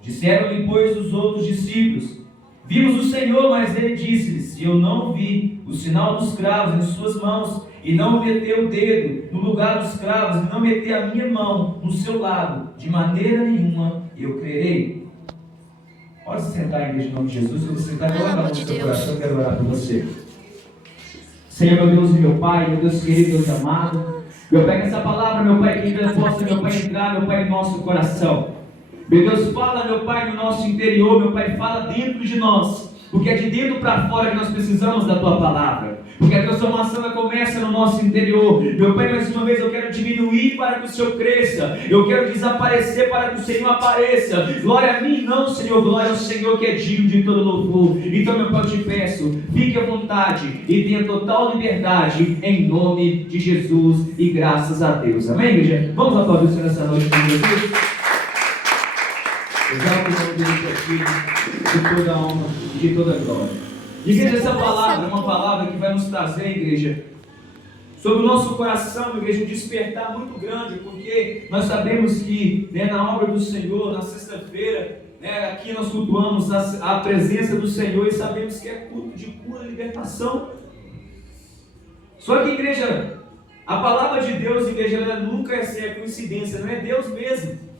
Disseram-lhe, pois, os outros discípulos: vimos o Senhor. Mas ele disse-lhes: se eu não vi o sinal dos cravos em suas mãos, e não meter o dedo no lugar dos cravos, e não meter a minha mão no seu lado, de maneira nenhuma eu crerei. Pode se sentar, igreja, em nome de Jesus. Se você sentar, coloca a mão no seu coração, eu quero orar por você. Senhor, meu Deus e meu Pai, meu Deus querido, Deus amado, meu Pai, que essa palavra, meu Pai, que possa, meu Pai, entrar, meu Pai, em nosso coração. Meu Deus, fala, meu Pai, no nosso interior, meu Pai, fala dentro de nós, porque é de dentro para fora que nós precisamos da Tua palavra, porque a transformação começa no nosso interior. Meu Pai, mais uma vez eu quero diminuir para que o Senhor cresça, eu quero desaparecer para que o Senhor apareça. Glória a mim não, Senhor, glória ao Senhor que é digno de todo louvor. Então, meu Pai, eu te peço, fique à vontade e tenha total liberdade, em nome de Jesus, e graças a Deus. Amém, igreja? Vamos aplaudir o Senhor nessa noite, por Jesus. Exalta o nome dele aqui, de toda a honra e de toda a glória. Igreja, essa palavra é uma palavra que vai nos trazer, igreja, sobre o nosso coração, igreja, um despertar muito grande, porque nós sabemos que, na obra do Senhor, na sexta-feira, aqui nós cultuamos a presença do Senhor e sabemos que é culto de cura e libertação. Só que, igreja, a palavra de Deus, igreja, ela nunca é coincidência, não é Deus mesmo.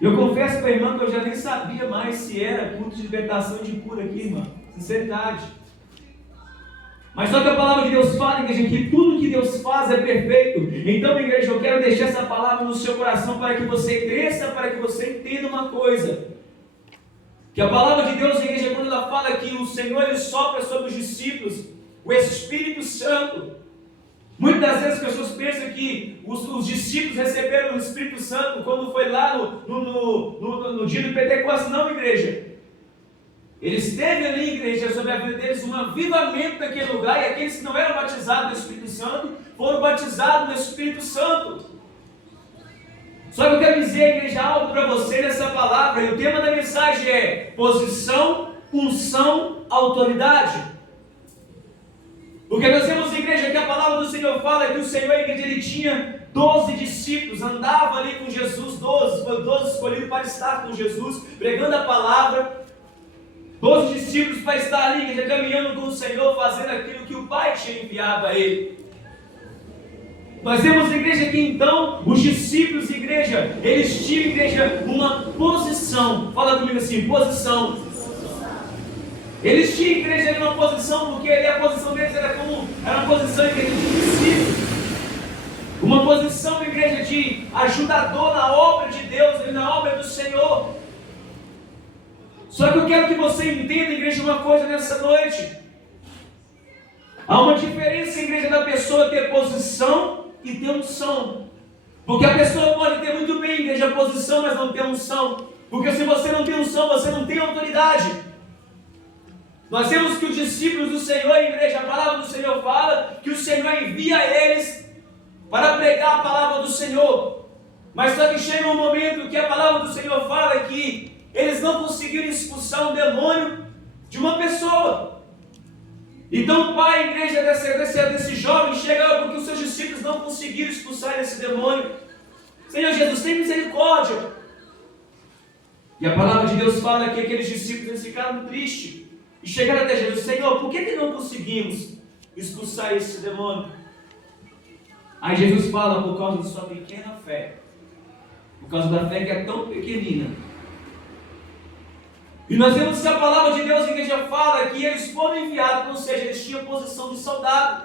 Eu confesso para a irmã que eu já nem sabia mais se era culto de libertação e de cura aqui, irmã. Sinceridade. Mas só que a palavra de Deus fala, igreja, que tudo que Deus faz é perfeito. Então, igreja, eu quero deixar essa palavra no seu coração para que você cresça, para que você entenda uma coisa. Que a palavra de Deus, igreja, quando ela fala que o Senhor ele sopra sobre os discípulos, o Espírito Santo. Muitas das vezes as pessoas pensam que os discípulos receberam o Espírito Santo quando foi lá no dia do Pentecostes. Não, igreja. Eles teve ali, igreja, sobre a vida deles um avivamento naquele lugar, e aqueles que não eram batizados no Espírito Santo foram batizados no Espírito Santo. Só que eu quero dizer, igreja, algo para você nessa palavra, e o tema da mensagem é posição, unção, autoridade. Porque nós temos, igreja, que a palavra do Senhor fala que o Senhor, igreja, ele tinha 12 discípulos, andava ali com Jesus, 12 escolhidos para estar com Jesus, pregando a palavra, 12 discípulos para estar ali, igreja, caminhando com o Senhor, fazendo aquilo que o Pai tinha enviado a ele. Nós temos, igreja, que então, os discípulos, igreja, eles tinham, igreja, uma posição, fala comigo assim, posição. Eles tinham, igreja, uma posição, porque a posição deles era uma posição, igreja, de discípulos. Uma posição, igreja, de ajudador na obra de Deus, na obra do Senhor. Só que eu quero que você entenda, igreja, uma coisa nessa noite. Há uma diferença, igreja, da pessoa ter posição e ter unção. Porque a pessoa pode ter muito bem, igreja, posição, mas não ter unção. Porque se você não tem unção, você não tem autoridade. Nós temos que os discípulos do Senhor, igreja, a palavra do Senhor fala que o Senhor envia eles para pregar a palavra do Senhor. Mas só que chega um momento que a palavra do Senhor fala que eles não conseguiram expulsar um demônio de uma pessoa. Então o pai, igreja, desse jovem chega porque os seus discípulos não conseguiram expulsar esse demônio. Senhor Jesus, tem misericórdia. E a palavra de Deus fala que aqueles discípulos eles ficaram tristes. E chegaram até Jesus: Senhor, por que não conseguimos expulsar esse demônio? Aí Jesus fala: por causa da sua pequena fé. Por causa da fé que é tão pequenina. E nós vemos que a palavra de Deus, a igreja fala que eles foram enviados, ou seja, eles tinham posição de soldado.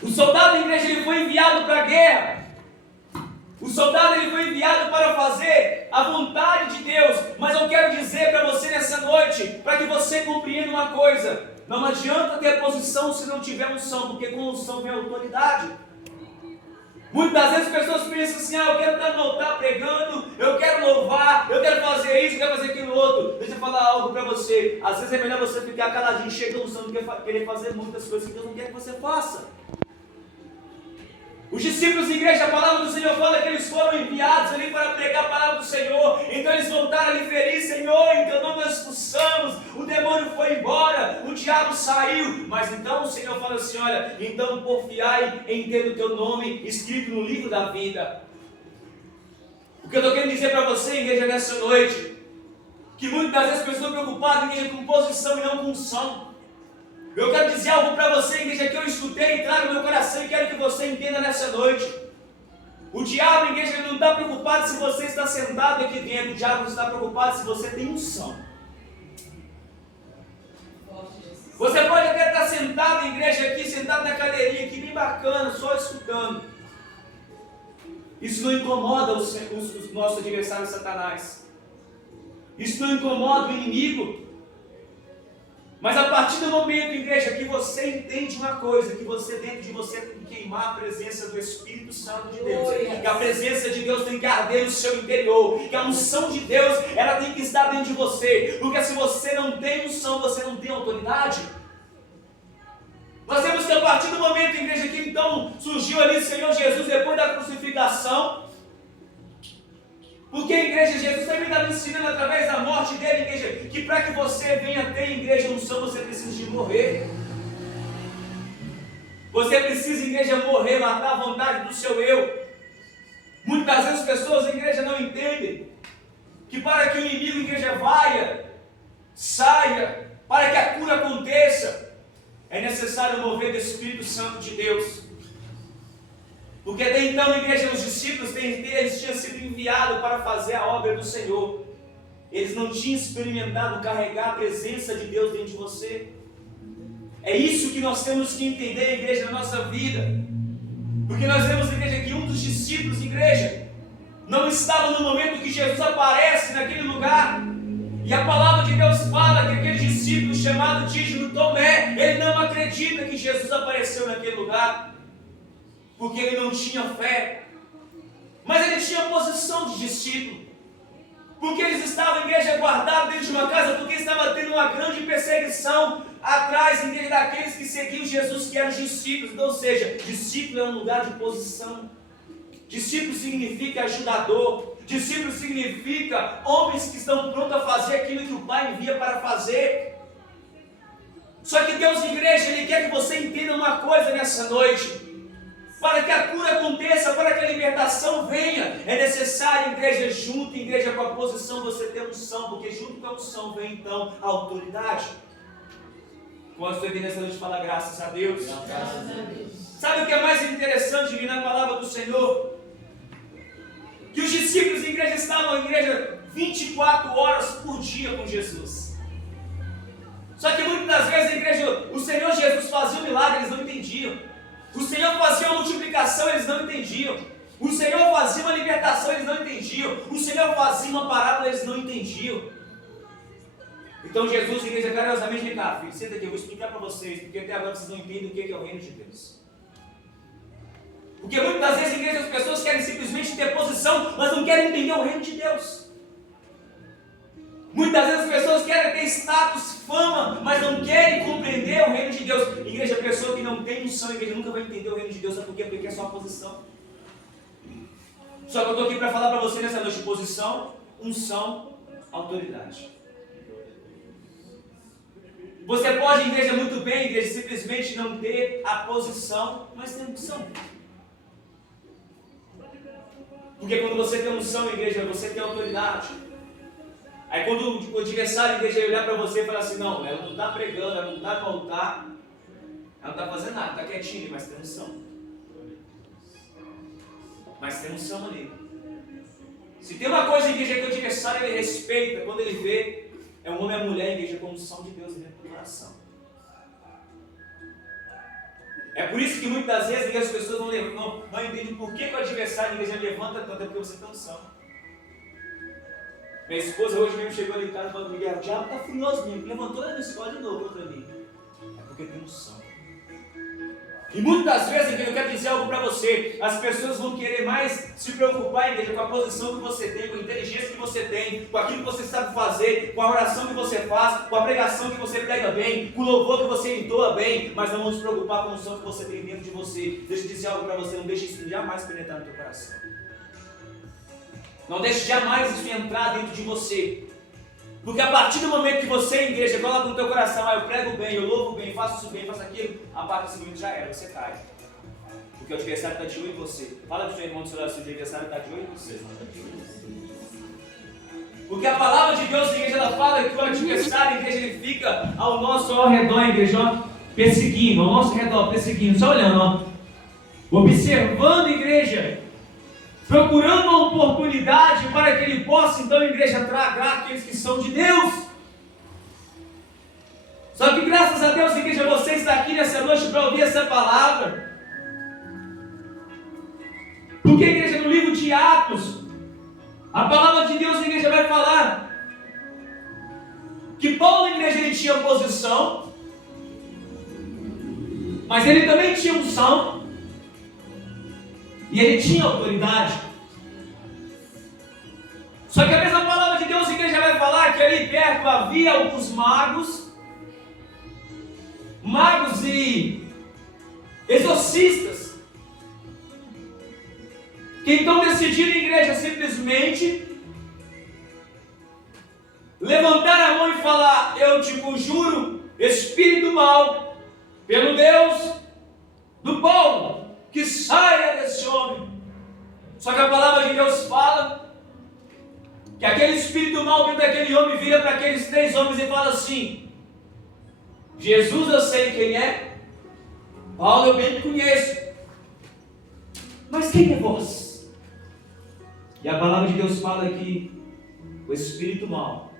O soldado, a igreja, ele foi enviado para a guerra. O soldado ele foi enviado para fazer a vontade de Deus. Mas eu quero dizer para você nessa noite, para que você compreenda uma coisa: não adianta ter posição se não tiver unção, porque com unção vem autoridade. Muitas vezes as pessoas pensam assim: eu quero voltar pregando, eu quero louvar, eu quero fazer isso, eu quero fazer aquilo outro. Deixa eu falar algo para você: às vezes é melhor você ficar caladinho, cheio de unção, do que querer fazer muitas coisas que Deus não quer que você faça. Os discípulos da igreja, a palavra do Senhor fala que eles foram enviados ali para pregar a palavra do Senhor. Então eles voltaram ali felizes: Senhor, em teu nome nós expulsamos, o demônio foi embora, o diabo saiu. Mas então o Senhor fala assim: olha, então porfiai em ter o teu nome escrito no livro da vida. O que eu estou querendo dizer para você, igreja, nessa noite, que muitas das vezes as pessoas estão preocupadas, igreja, com posição e não com unção. Eu quero dizer algo para você, igreja, que eu escutei e trago no meu coração e quero que você entenda nessa noite. O diabo, igreja, ele não está preocupado se você está sentado aqui dentro. O diabo está preocupado se você tem unção. Você pode até estar sentado, igreja, aqui, sentado na cadeirinha aqui, bem bacana, só escutando. Isso não incomoda os nossos adversários Satanás. Isso não incomoda o inimigo. Mas a partir do momento, igreja, que você entende uma coisa, que você dentro de você tem que queimar a presença do Espírito Santo de Deus, que a presença de Deus tem que arder no seu interior, que a unção de Deus, ela tem que estar dentro de você, porque se você não tem unção, você não tem autoridade. Nós temos que, a partir do momento, igreja, que então surgiu ali o Senhor Jesus depois da crucificação, porque, igreja, Jesus também estava ensinando através da morte dele, igreja, que para que você venha ter, igreja, unção, você precisa de morrer. Você precisa, igreja, morrer, matar a vontade do seu eu. Muitas vezes as pessoas, igreja, não entendem que para que o inimigo, igreja, saia, para que a cura aconteça, é necessário mover do Espírito Santo de Deus. Porque até então, igreja, os discípulos, eles tinham sido enviados para fazer a obra do Senhor. Eles não tinham experimentado carregar a presença de Deus dentro de você. É isso que nós temos que entender, igreja, na nossa vida. Porque nós vemos, igreja, que um dos discípulos, igreja, não estava no momento que Jesus aparece naquele lugar. E a palavra de Deus fala que aquele discípulo chamado Dídimo Tomé, ele não acredita que Jesus apareceu naquele lugar. Porque ele não tinha fé, mas ele tinha posição de discípulo, porque eles estavam, igreja, guardados dentro de uma casa, porque estava tendo uma grande perseguição atrás, igreja, daqueles que seguiam Jesus, que eram discípulos. Ou seja, discípulo é um lugar de posição. Discípulo significa ajudador. Discípulo significa homens que estão prontos a fazer aquilo que o Pai envia para fazer. Só que Deus, igreja, Ele quer que você entenda uma coisa nessa noite. Para que a cura aconteça, para que a libertação venha, é necessário, igreja, junto, igreja, com a posição, você ter unção, porque junto com a unção vem então a autoridade. Quando estou entendendo essa noite, fala graças a Deus. Graças a Deus. Sabe o que é mais interessante vir na palavra do Senhor? Que os discípulos, igreja, estavam, igreja, 24 horas por dia com Jesus. Só que muitas das vezes, igreja, o Senhor Jesus fazia um milagre, eles não entendiam. O Senhor fazia uma multiplicação, eles não entendiam. O Senhor fazia uma libertação, eles não entendiam. O Senhor fazia uma parábola, eles não entendiam. Então Jesus, igreja, carinhosamente, vem cá, filho, senta aqui, eu vou explicar para vocês, porque até agora vocês não entendem o que é o reino de Deus. Porque muitas das vezes, igreja, as pessoas querem simplesmente ter posição, mas não querem entender o reino de Deus. Muitas vezes as pessoas querem ter status, fama, mas não querem compreender o reino de Deus. Igreja, a pessoa que não tem unção, igreja, nunca vai entender o reino de Deus. Sabe por quê? Porque é só a posição. Só que eu estou aqui para falar para você nessa noite: posição, unção, autoridade. Você pode, igreja, muito bem, igreja, simplesmente não ter a posição, mas ter unção. Porque quando você tem unção, igreja, você tem autoridade. Aí quando o adversário, igreja, olhar para você e falar assim: não, ela não está pregando, ela não está no altar, ela não está fazendo nada, está quietinha, mas tem unção. Mas tem unção ali. Se tem uma coisa, igreja, que o adversário ele respeita, quando ele vê, é um homem e a mulher, igreja, com unção de Deus dentro do coração. É por isso que muitas vezes, igreja, as pessoas não entendem por que o adversário, igreja, levanta tanto, é porque você tem unção. Minha esposa hoje mesmo chegou ali em casa e falou: Miguel, o diabo está furioso mesmo, levantou na escola de novo contra mim. É porque tem unção. E muitas vezes, eu quero dizer algo para você: as pessoas vão querer mais se preocupar, igreja, com a posição que você tem, com a inteligência que você tem, com aquilo que você sabe fazer, com a oração que você faz, com a pregação que você prega bem, com o louvor que você entoa bem, mas não vão se preocupar com a unção que você tem dentro de você. Deixa eu dizer algo para você: não deixe isso jamais penetrar no teu coração. Não deixe jamais isso entrar dentro de você. Porque a partir do momento que você, igreja, coloca no teu coração: eu prego bem, eu louvo bem, faço isso bem, faço aquilo, a parte seguinte já era, você cai. Porque o adversário está de olho em você. Fala para o seu irmão do seu lado: se o adversário está de olho em você. Porque a palavra de Deus, igreja, ela fala que o adversário, igreja, ele fica ao redor, igreja, ó, perseguindo, ao nosso redor, perseguindo, só olhando, ó, observando, igreja, procurando uma oportunidade para que ele possa, então, igreja, tragar aqueles que são de Deus. Só que graças a Deus, igreja, você está aqui nessa noite para ouvir essa palavra. Porque, igreja, no livro de Atos, a palavra de Deus, igreja, vai falar que Paulo, igreja, ele tinha posição, mas ele também tinha unção, e ele tinha autoridade. Só que a mesma palavra de Deus, igreja, vai falar que ali perto havia alguns magos e exorcistas, que então decidiram, igreja, simplesmente levantar a mão e falar: eu te conjuro, espírito mau, pelo Deus do Paulo, que saia desse homem. Só que a palavra de Deus fala que aquele espírito mau dentro daquele homem vira para aqueles 3 homens e fala assim: Jesus eu sei quem é, Paulo eu bem conheço, mas quem é vós? E a palavra de Deus fala que o espírito mau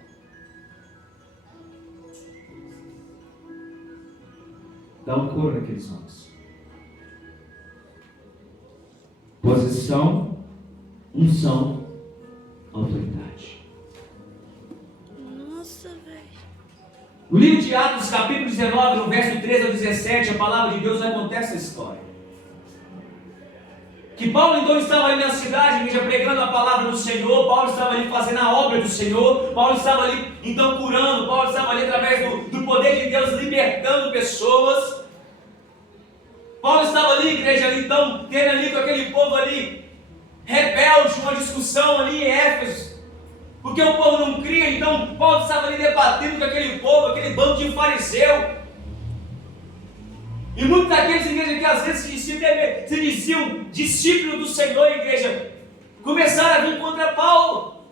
dá um coro naqueles homens. Posição, unção, autoridade. Nossa, velho. No livro de Atos, capítulo 19, no verso 13 ao 17, a palavra de Deus vai contar essa história. Que Paulo então estava ali na cidade, igreja, pregando a palavra do Senhor. Paulo estava ali fazendo a obra do Senhor. Paulo estava ali então curando. Paulo estava ali através do poder de Deus libertando pessoas. Paulo estava ali, igreja, ali, então tendo ali com aquele povo ali rebelde, uma discussão ali em Éfeso, porque o povo não cria. Então Paulo estava ali debatendo com aquele povo, aquele bando de fariseu. E muitos daqueles, igreja, que às vezes se diziam discípulos do Senhor, igreja, começaram a vir contra Paulo.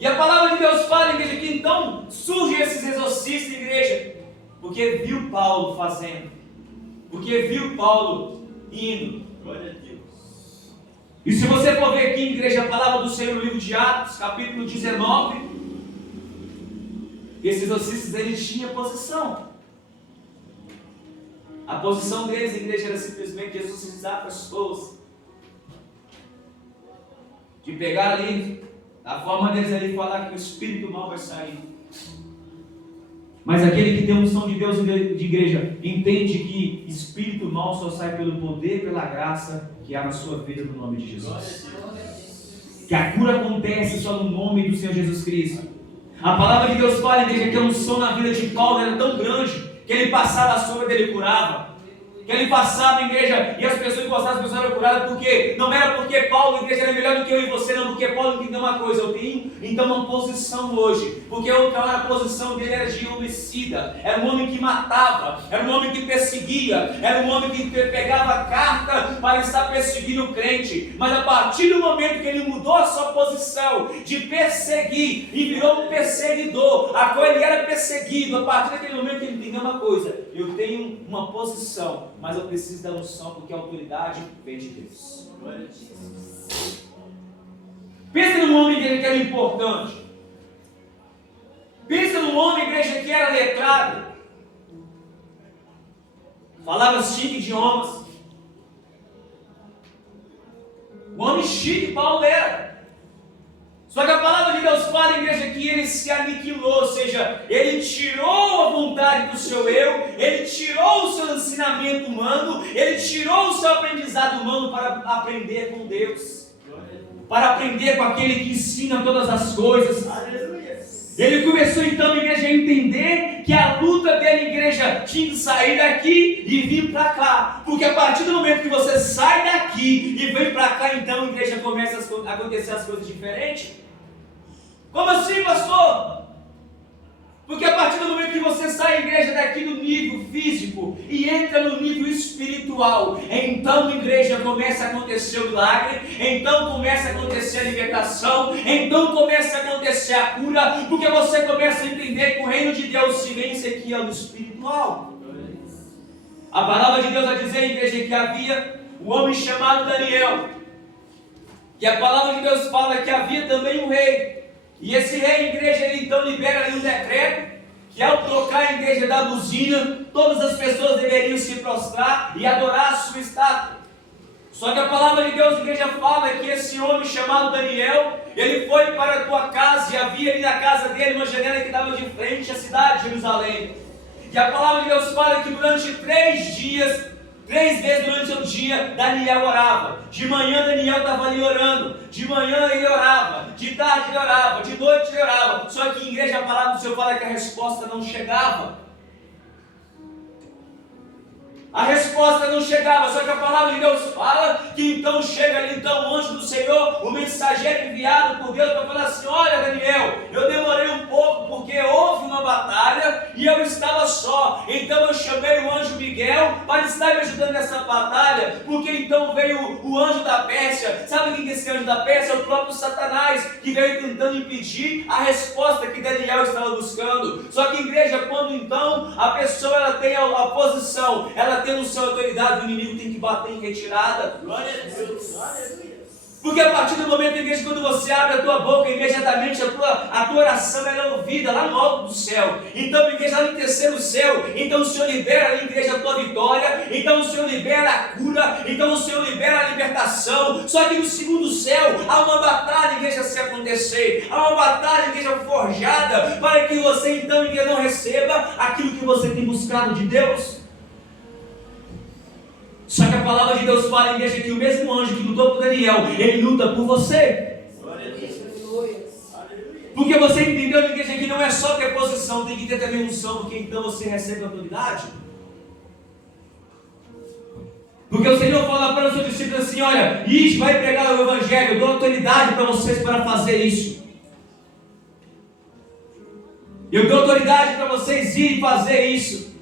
E a palavra de Deus fala, igreja, que então surgem esses exorcistas, igreja, porque viu Paulo fazendo, porque viu Paulo indo. Glória a Deus. E se você for ver aqui, igreja, a palavra do Senhor no livro de Atos, capítulo 19, esses exorcistas, eles tinham posição. A posição deles, igreja, era simplesmente exorcizar pessoas, de pegar ali, a forma deles ali, falar que o espírito mal vai sair. Mas aquele que tem unção de Deus de igreja, entende que espírito mal só sai pelo poder, pela graça que há na sua vida, no nome de Jesus. Que a cura acontece só no nome do Senhor Jesus Cristo. A palavra de Deus fala, igreja, que a unção na vida de Paulo era tão grande, que ele passava a sombra dele curava. Que ele passava em igreja e as pessoas encostavam, as pessoas eram curadas, porque não era porque Paulo, igreja, era melhor do que eu e você, não, porque Paulo entendeu uma coisa: eu tenho então uma posição hoje, porque a posição dele era de homicida, era um homem que matava, era um homem que perseguia, era um homem que pegava carta para estar perseguindo o crente. Mas a partir do momento que ele mudou a sua posição de perseguir e virou um perseguidor, a qual ele era perseguido, a partir daquele momento ele entendeu uma coisa: eu tenho uma posição, mas eu preciso da unção, porque a autoridade vem de Deus. Pensa num homem, igreja, que era importante. Pensa num homem, igreja, que era letrado, falava 5 idiomas. O homem chique Paulo era. Só que a palavra de Deus fala, igreja, que ele se aniquilou, ou seja, ele tirou a vontade do seu eu, ele tirou o seu ensinamento humano, ele tirou o seu aprendizado humano para aprender com Deus, para aprender com aquele que ensina todas as coisas. Ele começou então, igreja, a entender que a luta dele, igreja, tinha que sair daqui e vir para cá, porque a partir do momento que você sai daqui e vem para cá, então, igreja, começa a acontecer as coisas diferentes. Como assim, pastor? Porque a partir do momento que você sai, igreja, daqui do nível físico e entra no nível espiritual, então, igreja, começa a acontecer o milagre, então começa a acontecer a libertação, então começa a acontecer a cura, porque você começa a entender que o reino de Deus se vence aqui no espiritual. A palavra de Deus vai dizer, igreja, que havia um homem chamado Daniel, e a palavra de Deus fala que havia também um rei. E esse rei, igreja, ele então libera ali um decreto, que ao tocar a igreja da buzina, todas as pessoas deveriam se prostrar e adorar a sua estátua. Só que a palavra de Deus, igreja, fala que esse homem chamado Daniel, ele foi para a tua casa, e havia ali na casa dele uma janela que dava de frente à cidade de Jerusalém. E a palavra de Deus fala que durante 3 dias, 3 vezes durante o dia, Daniel orava. De manhã Daniel estava ali orando, de manhã ele orava, de tarde ele orava, de noite ele orava. Só que em igreja a palavra do Senhor fala que a resposta não chegava. A resposta não chegava, só que a palavra de Deus fala que então chega ali então o anjo do Senhor, o mensageiro enviado por Deus para falar assim: olha Daniel, eu demorei um pouco porque houve uma batalha e eu estava só, então eu chamei o anjo Miguel para estar me ajudando nessa batalha, porque então veio o anjo da Pérsia. Sabe quem é esse anjo da Pérsia? É o próprio Satanás, que veio tentando impedir a resposta que Daniel estava buscando. Só que igreja, quando então a pessoa ela tem a posição, ela tem no seu autoridade, o inimigo tem que bater em retirada. Glória a Deus. Porque a partir do momento, igreja, quando você abre a tua boca, imediatamente a tua oração ela é ouvida lá no alto do céu. Então, igreja, lá no terceiro céu, então o Senhor libera, igreja, a tua vitória, então o Senhor libera a cura, então o Senhor libera a libertação. Só que no segundo céu, há uma batalha, igreja, se acontecer, há uma batalha, igreja, forjada, para que você então, igreja, não receba aquilo que você tem buscado de Deus. Só que a palavra de Deus fala, igreja, que o mesmo anjo que lutou por Daniel, ele luta por você. Porque você entendeu, igreja, que não é só ter posição, tem que ter também unção, porque então você recebe autoridade. Porque o Senhor fala para os seus discípulos assim: olha, isso vai pregar o evangelho, eu dou autoridade para vocês para fazer isso. Eu dou autoridade para vocês irem fazer isso.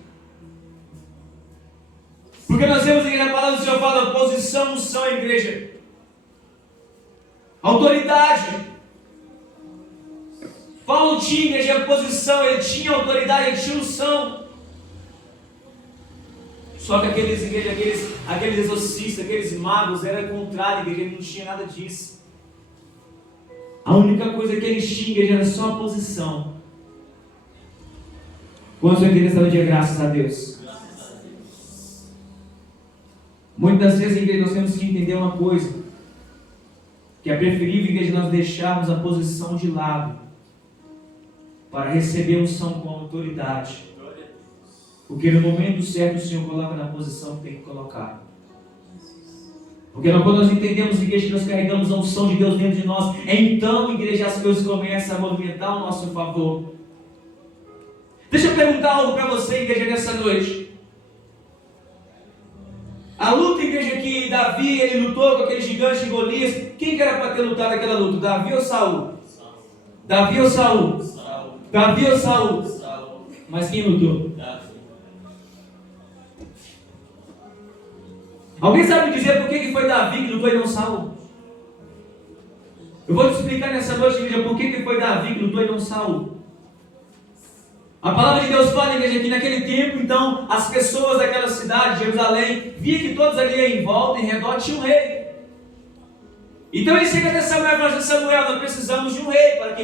Porque nós vemos aqui na palavra do Senhor fala posição, unção, igreja. Autoridade. Paulo tinha, igreja, posição, ele tinha autoridade, ele tinha unção. Só que aqueles exorcistas, aqueles magos, era contrário, igreja, ele não tinha nada disso. A única coisa que eles tinham, igreja, era só a posição. Quantos entendem essa dia, graças a Deus? Muitas vezes, igreja, nós temos que entender uma coisa, que é preferível, igreja, nós deixarmos a posição de lado para receber unção com autoridade, porque no momento certo o Senhor coloca na posição que tem que colocar. Porque quando nós entendemos, igreja, que nós carregamos a unção de Deus dentro de nós, então, igreja, as coisas começam a movimentar ao nosso favor. Deixa eu perguntar algo para você, igreja, nessa noite. A luta, igreja, que Davi, ele lutou com aquele gigante de Golias, quem que era para ter lutado aquela luta? Davi ou Saul? Davi ou Saul? Davi ou Saul? Mas quem lutou? Davi. Alguém sabe dizer por que foi Davi que lutou e não Saul? Eu vou te explicar nessa noite, igreja, por que foi Davi que lutou e não Saul. A palavra de Deus fala, igreja, que naquele tempo, então, as pessoas daquela cidade, Jerusalém, via que todos ali em volta, em redor, tinha um rei. Então ele chega até Samuel e fala: Samuel, nós precisamos de um rei.